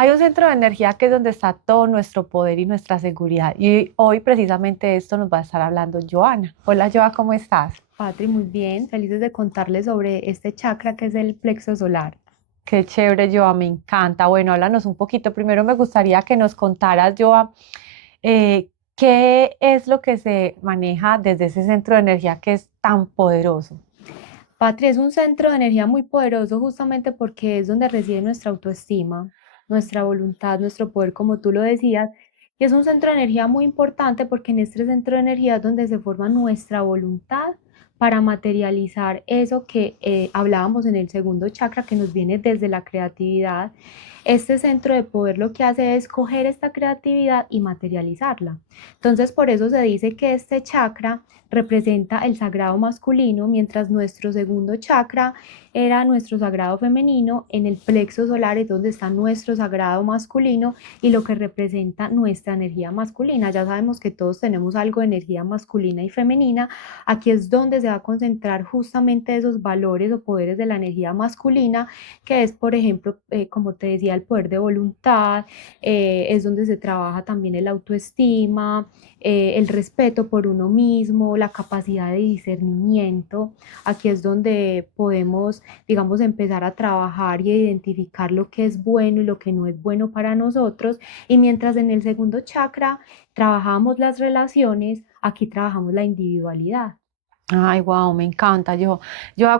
Hay un centro de energía que es donde está todo nuestro poder y nuestra seguridad. Y hoy precisamente de esto nos va a estar hablando Joana. Hola Joa, ¿cómo estás? Patri, muy bien, felices de contarles sobre este chakra que es el plexo solar. Qué chévere, Joa, me encanta. Bueno, háblanos un poquito. Primero me gustaría que nos contaras, Joa, qué es lo que se maneja desde ese centro de energía que es tan poderoso. Patri es un centro de energía muy poderoso justamente porque es donde reside nuestra autoestima, nuestra voluntad, nuestro poder, como tú lo decías. Y es un centro de energía muy importante porque en este centro de energía es donde se forma nuestra voluntad para materializar eso que hablábamos en el segundo chakra que nos viene desde la creatividad. Este centro de poder lo que hace es coger esta creatividad y materializarla. Entonces, por eso se dice que este chakra representa el sagrado masculino, mientras nuestro segundo chakra era nuestro sagrado femenino. En el plexo solar es donde está nuestro sagrado masculino y lo que representa nuestra energía masculina. Ya sabemos que todos tenemos algo de energía masculina y femenina. Aquí es donde se va a concentrar justamente esos valores o poderes de la energía masculina, que es, por ejemplo, como te decía, el poder de voluntad, es donde se trabaja también el autoestima, el respeto por uno mismo, la capacidad de discernimiento. Aquí es donde podemos, digamos, empezar a trabajar y a identificar lo que es bueno y lo que no es bueno para nosotros. Y mientras en el segundo chakra trabajamos las relaciones, aquí trabajamos la individualidad. Ay, wow, me encanta. Yo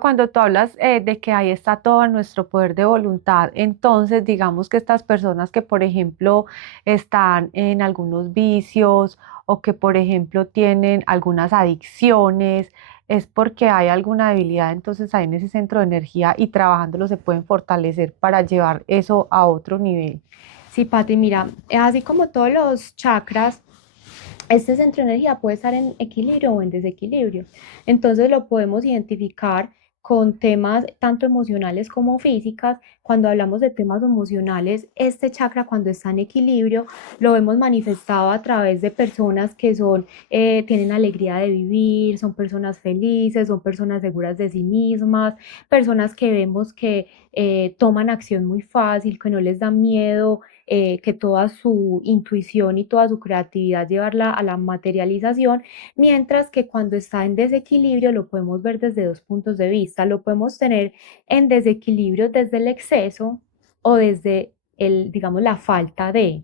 cuando tú hablas de que ahí está todo nuestro poder de voluntad, entonces digamos que estas personas que, por ejemplo, están en algunos vicios o que, por ejemplo, tienen algunas adicciones, es porque hay alguna debilidad, entonces ahí en ese centro de energía y trabajándolo se pueden fortalecer para llevar eso a otro nivel. Sí, Pati, mira, así como todos los chakras, este centro de energía puede estar en equilibrio o en desequilibrio. Entonces lo podemos identificar con temas tanto emocionales como físicas. Cuando hablamos de temas emocionales, este chakra cuando está en equilibrio lo vemos manifestado a través de personas que tienen alegría de vivir, son personas felices, son personas seguras de sí mismas, personas que vemos que toman acción muy fácil, que no les da miedo, que toda su intuición y toda su creatividad llevarla a la materialización, mientras que cuando está en desequilibrio lo podemos ver desde dos puntos de vista. Lo podemos tener en desequilibrio desde el exceso o desde digamos, la falta de.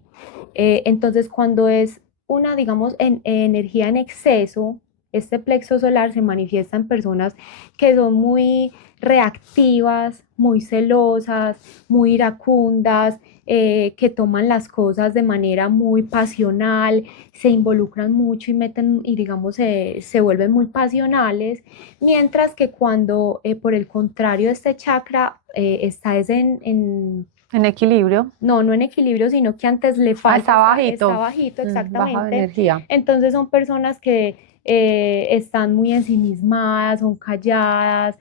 Entonces, cuando es una, digamos, energía en exceso, este plexo solar se manifiesta en personas que son muy reactivas, muy celosas, muy iracundas, que toman las cosas de manera muy pasional, se involucran mucho y meten y digamos se vuelven muy pasionales, mientras que cuando por el contrario este chakra está es En equilibrio, no en equilibrio, sino que antes le falta, está está bajito, bajito baja de exactamente. energía. Entonces son personas que están muy ensimismadas, son calladas,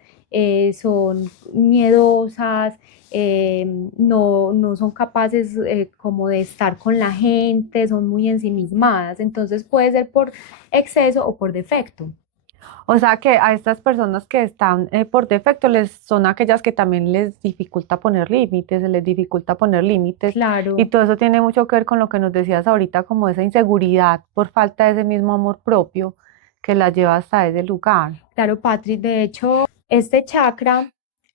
son miedosas, no son capaces como de estar con la gente, son muy ensimismadas. Entonces puede ser por exceso o por defecto. O sea que a estas personas que están por defecto les son aquellas que también les dificulta poner límites, se les dificulta poner límites y Claro, todo eso tiene mucho que ver con lo que nos decías ahorita, como esa inseguridad por falta de ese mismo amor propio que la lleva hasta ese lugar. claro, Patrick. De hecho, este chakra,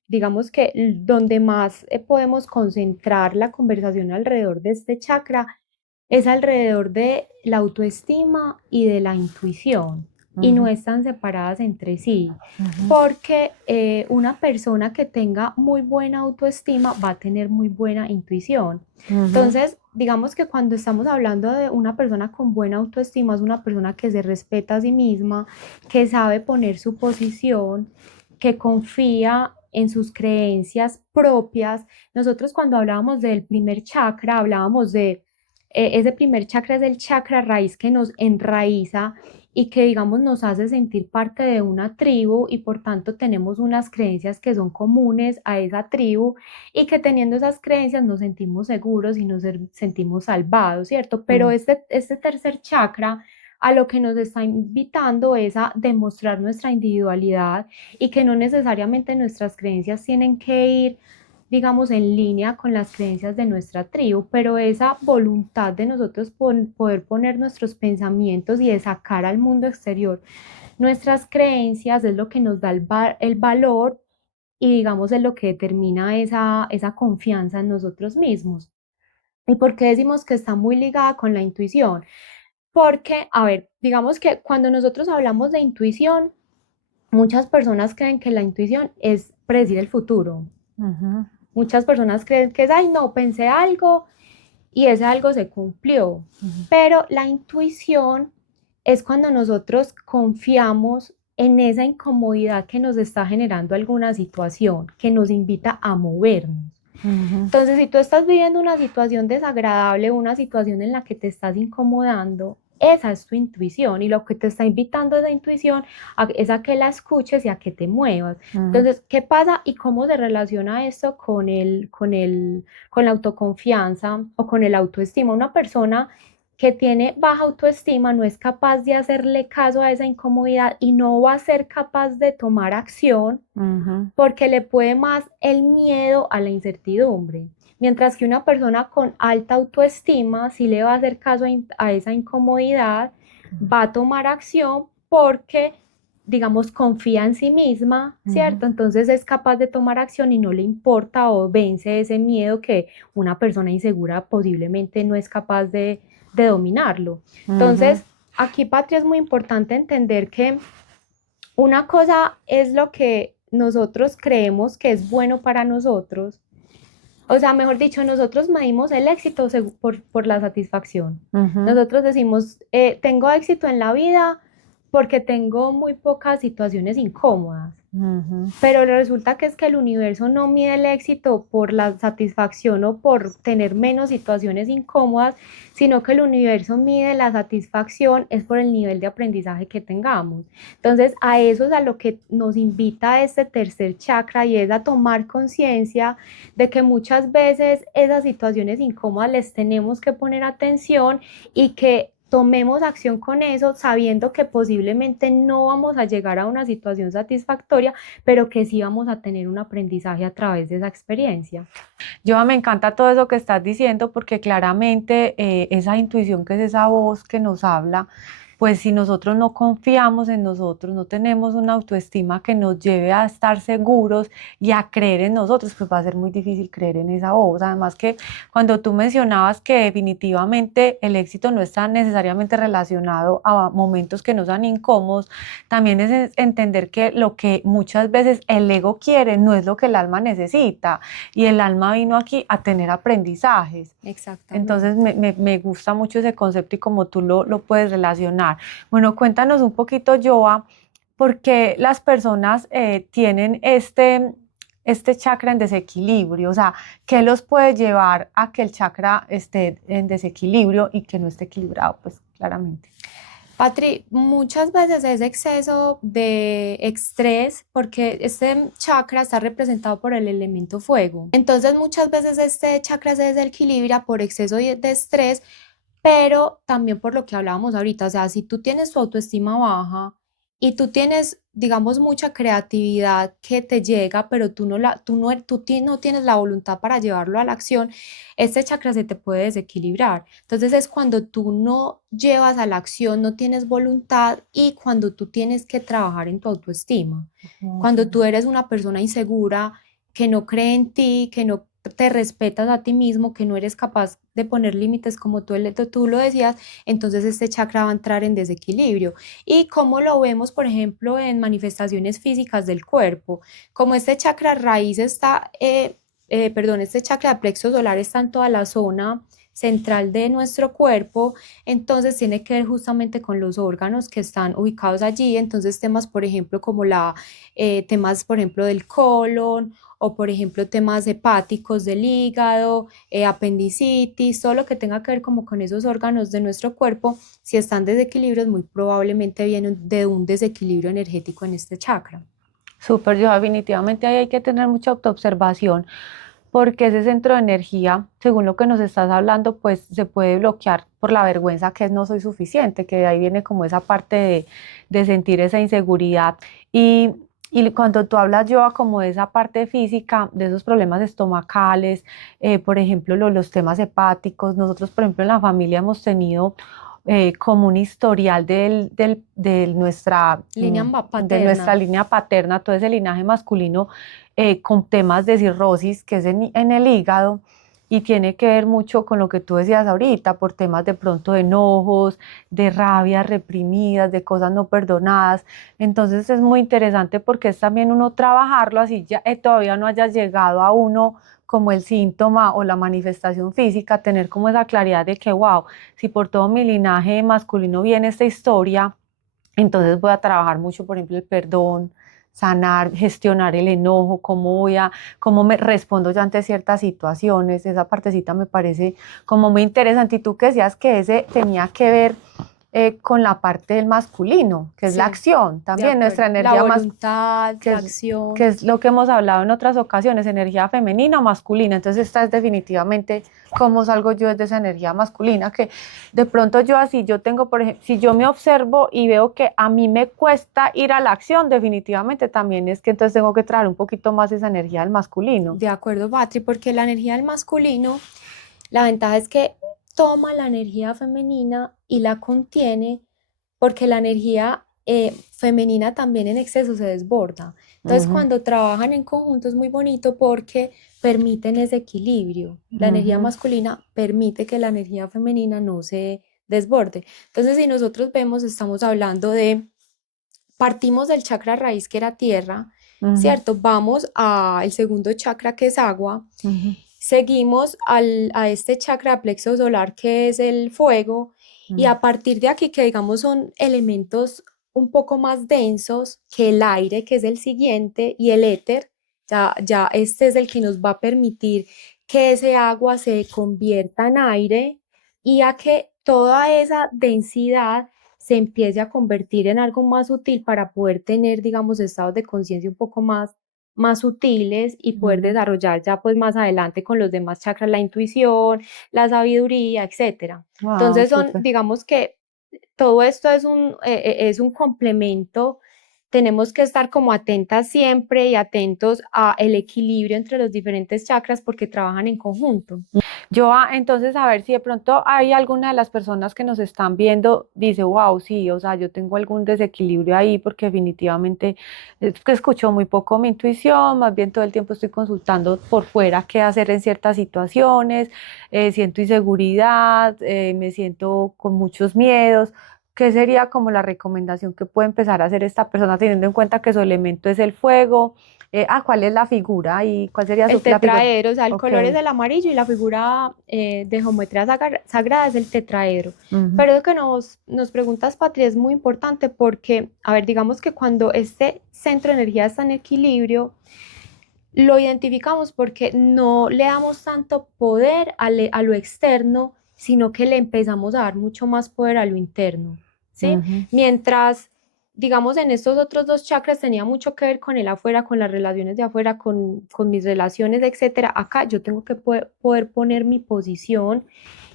digamos que donde más podemos concentrar la conversación alrededor de este chakra es alrededor de la autoestima y de la intuición. Y no Ujú, están separadas entre sí, ujú, porque una persona que tenga muy buena autoestima va a tener muy buena intuición. ujú. Entonces, digamos que cuando estamos hablando de una persona con buena autoestima, es una persona que se respeta a sí misma, que sabe poner su posición, que confía en sus creencias propias. Nosotros cuando hablábamos del primer chakra, hablábamos de ese primer chakra es el chakra raíz que nos enraiza y que, digamos, nos hace sentir parte de una tribu y por tanto tenemos unas creencias que son comunes a esa tribu y que teniendo esas creencias nos sentimos seguros y nos sentimos salvados, ¿cierto? Pero Mm. este tercer chakra a lo que nos está invitando es a demostrar nuestra individualidad y que no necesariamente nuestras creencias tienen que ir digamos, en línea con las creencias de nuestra tribu, pero esa voluntad de nosotros poder poner nuestros pensamientos y de sacar al mundo exterior nuestras creencias es lo que nos da el valor y digamos es lo que determina esa confianza en nosotros mismos. ¿Y por qué decimos que está muy ligada con la intuición? Porque, a ver, digamos que cuando nosotros hablamos de intuición, muchas personas creen que la intuición es predecir el futuro. Ujú, Muchas personas creen que es, ay, no, pensé algo y ese algo se cumplió. ujú, Pero la intuición es cuando nosotros confiamos en esa incomodidad que nos está generando alguna situación, que nos invita a movernos. ujú, Entonces, si tú estás viviendo una situación desagradable, una situación en la que te estás incomodando, esa es tu intuición y lo que te está invitando esa intuición es a que la escuches y a que te muevas. ujú, Entonces, ¿qué pasa y cómo se relaciona esto con la autoconfianza o con el autoestima? Una persona que tiene baja autoestima no es capaz de hacerle caso a esa incomodidad y no va a ser capaz de tomar acción ujú, porque le puede más el miedo a la incertidumbre. Mientras que una persona con alta autoestima sí le va a hacer caso a esa incomodidad, va a tomar acción porque, digamos, confía en sí misma, ujú, ¿cierto? Entonces es capaz de tomar acción y no le importa o vence ese miedo que una persona insegura posiblemente no es capaz de dominarlo. ujú, Entonces, aquí, Patria, es muy importante entender que una cosa es lo que nosotros creemos que es bueno para nosotros. O sea, mejor dicho, nosotros medimos el éxito por la satisfacción. ujú, Nosotros decimos, tengo éxito en la vida porque tengo muy pocas situaciones incómodas. ujú, Pero resulta que es que el universo no mide el éxito por la satisfacción o por tener menos situaciones incómodas, sino que el universo mide la satisfacción es por el nivel de aprendizaje que tengamos. Entonces, a eso es a lo que nos invita este tercer chakra y es a tomar conciencia de que muchas veces esas situaciones incómodas les tenemos que poner atención y que tomemos acción con eso, sabiendo que posiblemente no vamos a llegar a una situación satisfactoria, pero que sí vamos a tener un aprendizaje a través de esa experiencia. Yo me encanta todo eso que estás diciendo porque claramente esa intuición que es esa voz que nos habla, pues si nosotros no confiamos en nosotros, no tenemos una autoestima que nos lleve a estar seguros y a creer en nosotros, pues va a ser muy difícil creer en esa voz. Además que cuando tú mencionabas que definitivamente el éxito no está necesariamente relacionado a momentos que nos sean incómodos, también es entender que lo que muchas veces el ego quiere no es lo que el alma necesita y el alma vino aquí a tener aprendizajes. Entonces Exactamente. me gusta mucho ese concepto y como tú lo puedes relacionar. Bueno, cuéntanos un poquito, Joa, por qué las personas tienen este chakra en desequilibrio, o sea, ¿qué los puede llevar a que el chakra esté en desequilibrio y que no esté equilibrado? Pues claramente. Patri, muchas veces es exceso de estrés porque este chakra está representado por el elemento fuego. Entonces muchas veces este chakra se desequilibra por exceso de estrés, pero también por lo que hablábamos ahorita, o sea, si tú tienes tu autoestima baja y tú tienes, digamos, mucha creatividad que te llega, pero tú no tienes la voluntad para llevarlo a la acción, este chakra se te puede desequilibrar. Entonces es cuando tú no llevas a la acción, no tienes voluntad y cuando tú tienes que trabajar en tu autoestima. Cuando tú Ujú, eres una persona insegura, que no cree en ti, que no te respetas a ti mismo, que no eres capaz de poner límites como tú lo decías, entonces este chakra va a entrar en desequilibrio. ¿Y cómo lo vemos, por ejemplo, en manifestaciones físicas del cuerpo? Como este chakra raíz está, este chakra de plexo solar está en toda la zona central de nuestro cuerpo, entonces tiene que ver justamente con los órganos que están ubicados allí, entonces temas, por ejemplo, como temas, por ejemplo, del colon o, por ejemplo, temas hepáticos del hígado, apendicitis, todo lo que tenga que ver como con esos órganos de nuestro cuerpo, si están desequilibrios, muy probablemente vienen de un desequilibrio energético en este chakra. súper, yo definitivamente ahí hay que tener mucha autoobservación porque ese centro de energía, según lo que nos estás hablando, pues se puede bloquear por la vergüenza que es no soy suficiente, que de ahí viene como esa parte de sentir esa inseguridad. Y Y cuando tú hablas, Joa, como de esa parte física, de esos problemas estomacales, por ejemplo, los temas hepáticos, nosotros, por ejemplo, en la familia hemos tenido como un historial Línea de paterna. nuestra línea paterna, todo ese linaje masculino con temas de cirrosis, que es en el hígado, y tiene que ver mucho con lo que tú decías ahorita, por temas de pronto de enojos, de rabias reprimidas, de cosas no perdonadas. Entonces es muy interesante porque es también uno trabajarlo así ya todavía no haya llegado a uno como el síntoma o la manifestación física, tener como esa claridad de que, wow, si por todo mi linaje masculino viene esta historia, entonces voy a trabajar mucho, por ejemplo, el perdón, sanar, gestionar el enojo, cómo me respondo yo ante ciertas situaciones. Esa partecita me parece como muy interesante. Y tú que decías que ese tenía que ver con la parte del masculino, que es la Sí, acción, de también nuestra acuerdo. La energía más, voluntad, que la que acción. es lo que hemos hablado en otras ocasiones, energía femenina o masculina. Entonces esta es definitivamente cómo salgo yo desde esa energía masculina, que de pronto yo así, yo tengo, por ejemplo, si yo me observo y veo que a mí me cuesta ir a la acción, definitivamente también es que entonces tengo que traer un poquito más esa energía del masculino. De acuerdo, Patri, porque la energía del masculino, la ventaja es que toma la energía femenina y la contiene, porque la energía femenina también en exceso se desborda. Entonces, Ujú, cuando trabajan en conjunto es muy bonito porque permiten ese equilibrio. La energía ujú, masculina permite que la energía femenina no se desborde. Entonces, si nosotros vemos, estamos hablando de, partimos del chakra raíz que era tierra, ujú, ¿cierto? Vamos al segundo chakra que es agua. ujú, Seguimos a este chakra plexo solar que es el fuego y ujú, a partir de aquí que digamos son elementos un poco más densos que el aire, que es el siguiente, y el éter, ya este es el que nos va a permitir que ese agua se convierta en aire y a que toda esa densidad se empiece a convertir en algo más útil para poder tener, digamos, estados de conciencia un poco más sutiles y poder ujú. desarrollar ya pues más adelante con los demás chakras la intuición, la sabiduría, etcétera. Wow, Entonces son, súper. digamos que todo esto es un complemento. Tenemos que estar como atentas siempre y atentos a el equilibrio entre los diferentes chakras porque trabajan en conjunto. Yo, entonces, a ver si de pronto hay alguna de las personas que nos están viendo, dice, wow, sí, o sea, yo tengo algún desequilibrio ahí porque definitivamente es que escucho muy poco mi intuición, más bien todo el tiempo estoy consultando por fuera qué hacer en ciertas situaciones, siento inseguridad, me siento con muchos miedos. ¿Qué sería como la recomendación que puede empezar a hacer esta persona teniendo en cuenta que su elemento es el fuego? ¿Cuál es la figura y cuál sería El la figura? tetraedro, o sea, el Ok. color es el amarillo y la figura de geometría sagrada es el tetraedro. Ujú, Pero lo que nos preguntas, Patria, es muy importante porque, a ver, digamos que cuando este centro de energía está en equilibrio, lo identificamos porque no le damos tanto poder a lo externo, sino que le empezamos a dar mucho más poder a lo interno, ¿sí? ujú, Mientras, digamos, en estos otros dos chakras tenía mucho que ver con el afuera, con las relaciones de afuera, con mis relaciones, etcétera. Acá yo tengo que poder poner mi posición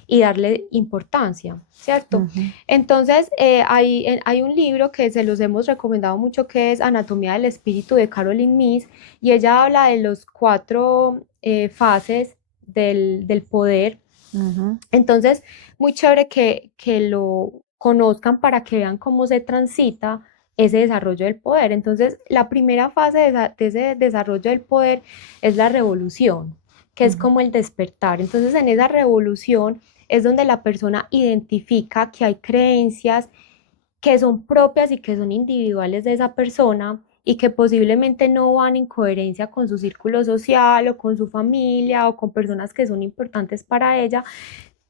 y darle importancia, ¿cierto? ujú, Entonces, hay un libro que se los hemos recomendado mucho que es Anatomía del Espíritu de Caroline Myss y ella habla de los cuatro fases del poder. ujú, Entonces, muy chévere que lo conozcan para que vean cómo se transita ese desarrollo del poder. Entonces, la primera fase de ese desarrollo del poder es la revolución, que es ujú, como el despertar. Entonces, en esa revolución es donde la persona identifica que hay creencias que son propias y que son individuales de esa persona y que posiblemente no van en coherencia con su círculo social o con su familia o con personas que son importantes para ella,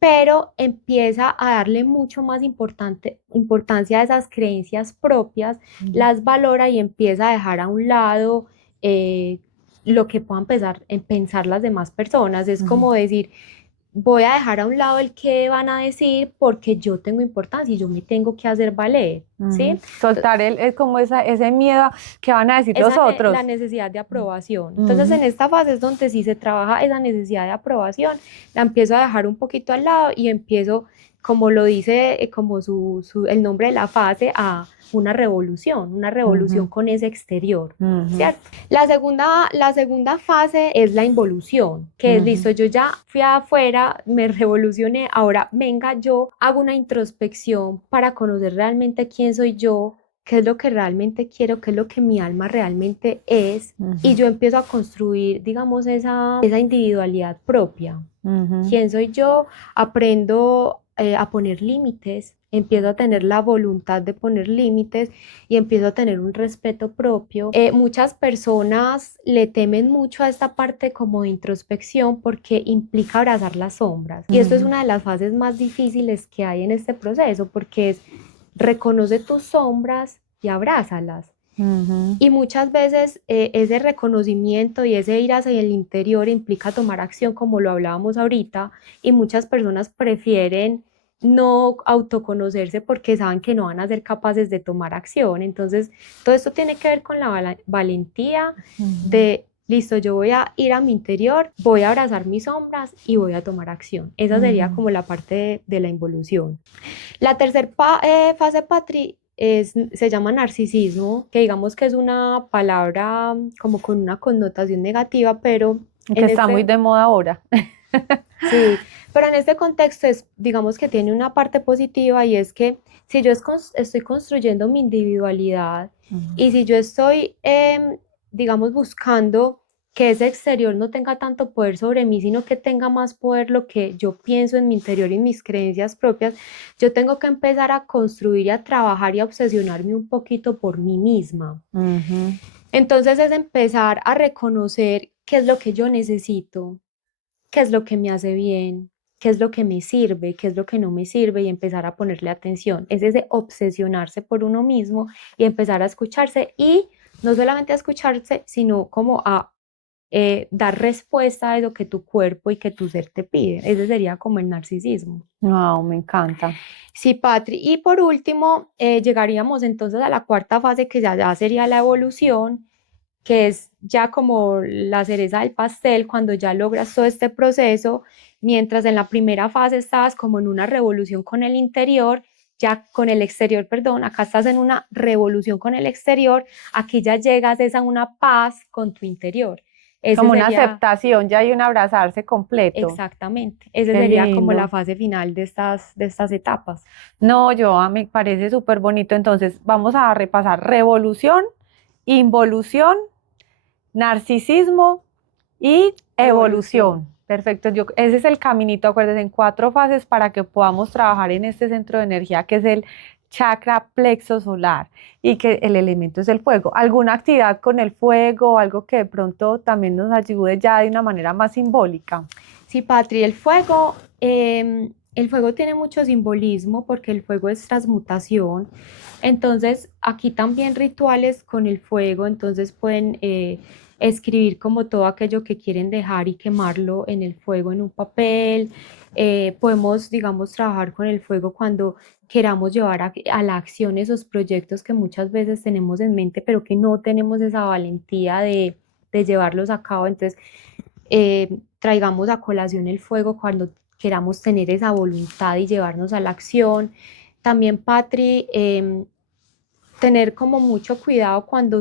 pero empieza a darle mucho más importancia a esas creencias propias, ujú, las valora y empieza a dejar a un lado eh, lo que puedan pensar las demás personas. Es ujú, como decir, voy a dejar a un lado el que van a decir porque yo tengo importancia y yo me tengo que hacer valer, ujú. ¿sí? Soltar es como ese miedo que van a decir los La otros. necesidad de aprobación. Entonces, Ujú, en esta fase es donde sí se trabaja esa necesidad de aprobación, la empiezo a dejar un poquito al lado y empiezo como lo dice, como el nombre de la fase, a una revolución Ujú, con ese exterior, ujú, ¿cierto? La segunda fase es la involución, que es ujú, listo, yo ya fui afuera, me revolucioné, ahora venga, yo hago una introspección para conocer realmente quién soy yo, qué es lo que realmente quiero, qué es lo que mi alma realmente es, y ujú, yo empiezo a construir, digamos, esa individualidad propia. ujú, ¿Quién soy yo? Aprendo a poner límites, empiezo a tener la voluntad de poner límites y empiezo a tener un respeto propio. Muchas personas le temen mucho a esta parte como de introspección porque implica abrazar las sombras. Y esto es ujú, una de las fases más difíciles que hay en este proceso porque es reconoce tus sombras y abrázalas. ujú. Y muchas veces ese reconocimiento y ese ir hacia el interior implica tomar acción, como lo hablábamos ahorita, y muchas personas prefieren no autoconocerse porque saben que no van a ser capaces de tomar acción. Entonces, todo esto tiene que ver con la valentía Ujú, de, listo, yo voy a ir a mi interior, voy a abrazar mis sombras y voy a tomar acción. Esa sería ujú. como la parte de la involución. La tercera fase, Patri, se llama narcisismo, que digamos que es una palabra como con una connotación negativa, pero Que en está muy este, de moda ahora. sí, pero en este contexto digamos que tiene una parte positiva y es que si yo estoy construyendo mi individualidad Ujú, y si yo estoy, digamos, buscando que ese exterior no tenga tanto poder sobre mí, sino que tenga más poder lo que yo pienso en mi interior y mis creencias propias, yo tengo que empezar a construir y a trabajar y a obsesionarme un poquito por mí misma. ujú, Entonces es empezar a reconocer qué es lo que yo necesito, qué es lo que me hace bien, qué es lo que me sirve, qué es lo que no me sirve y empezar a ponerle atención. Es ese obsesionarse por uno mismo y empezar a escucharse y no solamente a escucharse, sino como a dar respuesta a lo que tu cuerpo y que tu ser te pide. Ese sería como el narcisismo. wow, me encanta. Sí, Patri. Y por último, llegaríamos entonces a la cuarta fase que ya sería la evolución, que es ya como la cereza del pastel cuando ya logras todo este proceso, mientras en la primera fase estabas como en una revolución con el interior, ya con el exterior, perdón, acá estás en una revolución con el exterior, aquí ya llegas es a una paz con tu interior. Ese Como una sería aceptación ya y un abrazarse completo. exactamente, ese Qué sería como la lindo. fase final de estas etapas. No, me parece súper bonito. Entonces, vamos a repasar revolución, involución, narcisismo y Evolución. evolución. Perfecto. Ese es el caminito, acuérdense, en 4 fases para que podamos trabajar en este centro de energía que es el chakra plexo solar y que el elemento es el fuego. ¿Alguna actividad con el fuego, algo que de pronto también nos ayude ya de una manera más simbólica? Sí, Patri, el fuego tiene mucho simbolismo porque el fuego es transmutación. Entonces, aquí también rituales con el fuego, entonces pueden escribir como todo aquello que quieren dejar y quemarlo en el fuego en un papel. Podemos, digamos, trabajar con el fuego cuando queramos llevar a la acción esos proyectos que muchas veces tenemos en mente, pero que no tenemos esa valentía de llevarlos a cabo. Entonces, traigamos a colación el fuego cuando queramos tener esa voluntad y llevarnos a la acción. También, Patri, tener como mucho cuidado cuando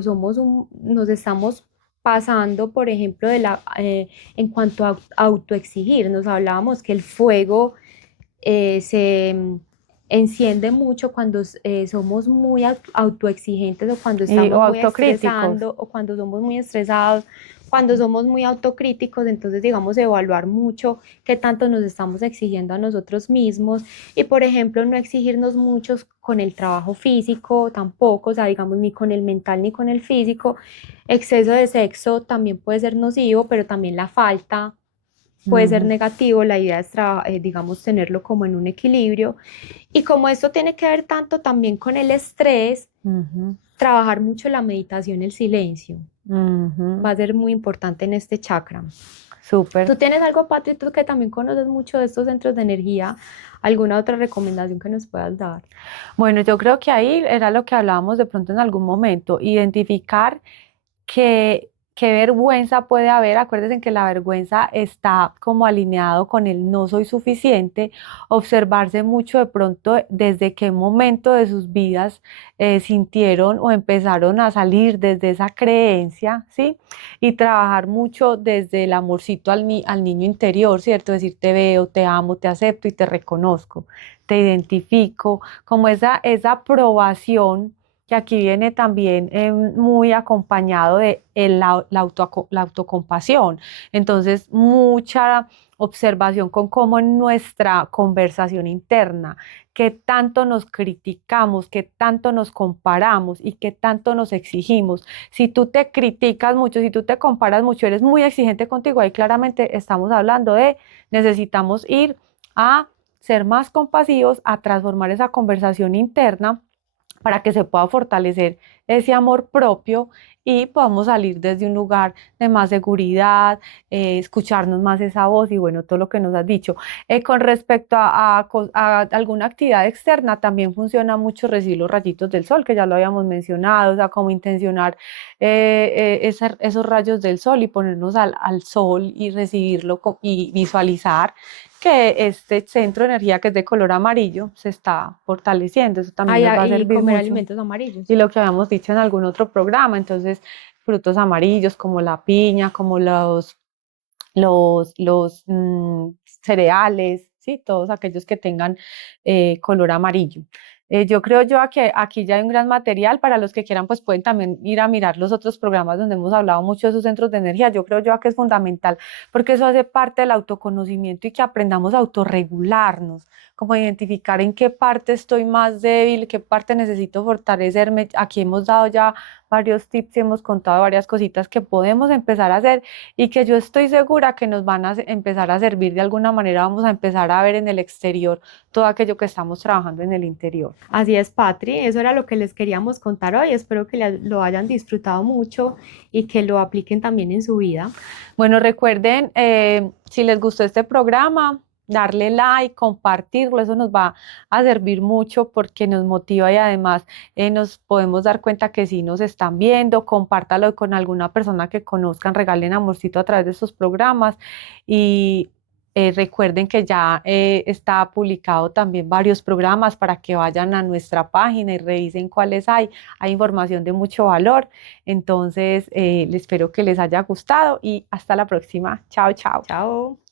nos estamos pasando, por ejemplo, en cuanto a autoexigir. Nos hablábamos que el fuego se enciende mucho cuando somos muy autoexigentes o cuando O estamos muy autocríticos. estresando o cuando somos muy estresados, cuando somos muy autocríticos, entonces digamos evaluar mucho qué tanto nos estamos exigiendo a nosotros mismos y por ejemplo no exigirnos mucho con el trabajo físico tampoco, o sea digamos ni con el mental ni con el físico. Exceso de sexo también puede ser nocivo, pero también la falta puede ser Ujú, negativo, la idea es, digamos, tenerlo como en un equilibrio. Y como esto tiene que ver tanto también con el estrés, ujú, trabajar mucho la meditación, el silencio, ujú. va a ser muy importante en este chakra. Súper. ¿Tú tienes algo, Patri, tú que también conoces mucho de estos centros de energía? ¿Alguna otra recomendación que nos puedas dar? Bueno, yo creo que ahí era lo que hablábamos de pronto en algún momento, identificar que ¿Qué vergüenza puede haber? Acuérdense que la vergüenza está como alineado con el no soy suficiente. Observarse mucho de pronto desde qué momento de sus vidas sintieron o empezaron a salir desde esa creencia, ¿sí? Y trabajar mucho desde el amorcito al niño interior, ¿cierto? Decir, te veo, te amo, te acepto y te reconozco, te identifico, como esa aprobación que aquí viene también muy acompañado de la autocompasión. Entonces, mucha observación con cómo en nuestra conversación interna, qué tanto nos criticamos, qué tanto nos comparamos y qué tanto nos exigimos. Si tú te criticas mucho, si tú te comparas mucho, eres muy exigente contigo, ahí claramente estamos hablando de necesitamos ir a ser más compasivos, a transformar esa conversación interna para que se pueda fortalecer ese amor propio y podamos salir desde un lugar de más seguridad, escucharnos más esa voz y bueno, todo lo que nos has dicho. Con respecto a alguna actividad externa, también funciona mucho recibir los rayitos del sol, que ya lo habíamos mencionado, o sea, como intencionar esos rayos del sol y ponernos al sol y recibirlo y visualizar que este centro de energía que es de color amarillo se está fortaleciendo. Eso también Ay, nos va a y servir comer mucho. alimentos Y amarillos. lo que habíamos dicho en algún otro programa, entonces frutos amarillos como la piña, como los cereales, ¿sí? Todos aquellos que tengan color amarillo. Yo creo yo que aquí ya hay un gran material para los que quieran, pues pueden también ir a mirar los otros programas donde hemos hablado mucho de esos centros de energía. Yo creo yo que es fundamental porque eso hace parte del autoconocimiento y que aprendamos a autorregularnos, como identificar en qué parte estoy más débil, qué parte necesito fortalecerme. Aquí hemos dado ya varios tips y hemos contado varias cositas que podemos empezar a hacer y que yo estoy segura que nos van a empezar a servir de alguna manera, vamos a empezar a ver en el exterior todo aquello que estamos trabajando en el interior. Así es, Patri, eso era lo que les queríamos contar hoy. Espero que lo hayan disfrutado mucho y que lo apliquen también en su vida. Bueno, recuerden, si les gustó este programa, darle like, compartirlo, eso nos va a servir mucho porque nos motiva y además nos podemos dar cuenta que sí nos están viendo, compártalo con alguna persona que conozcan, regalen amorcito a través de estos programas y recuerden que ya está publicado también varios programas para que vayan a nuestra página y revisen cuáles hay información de mucho valor. Entonces, espero que les haya gustado y hasta la próxima. Chao, chao. Chao.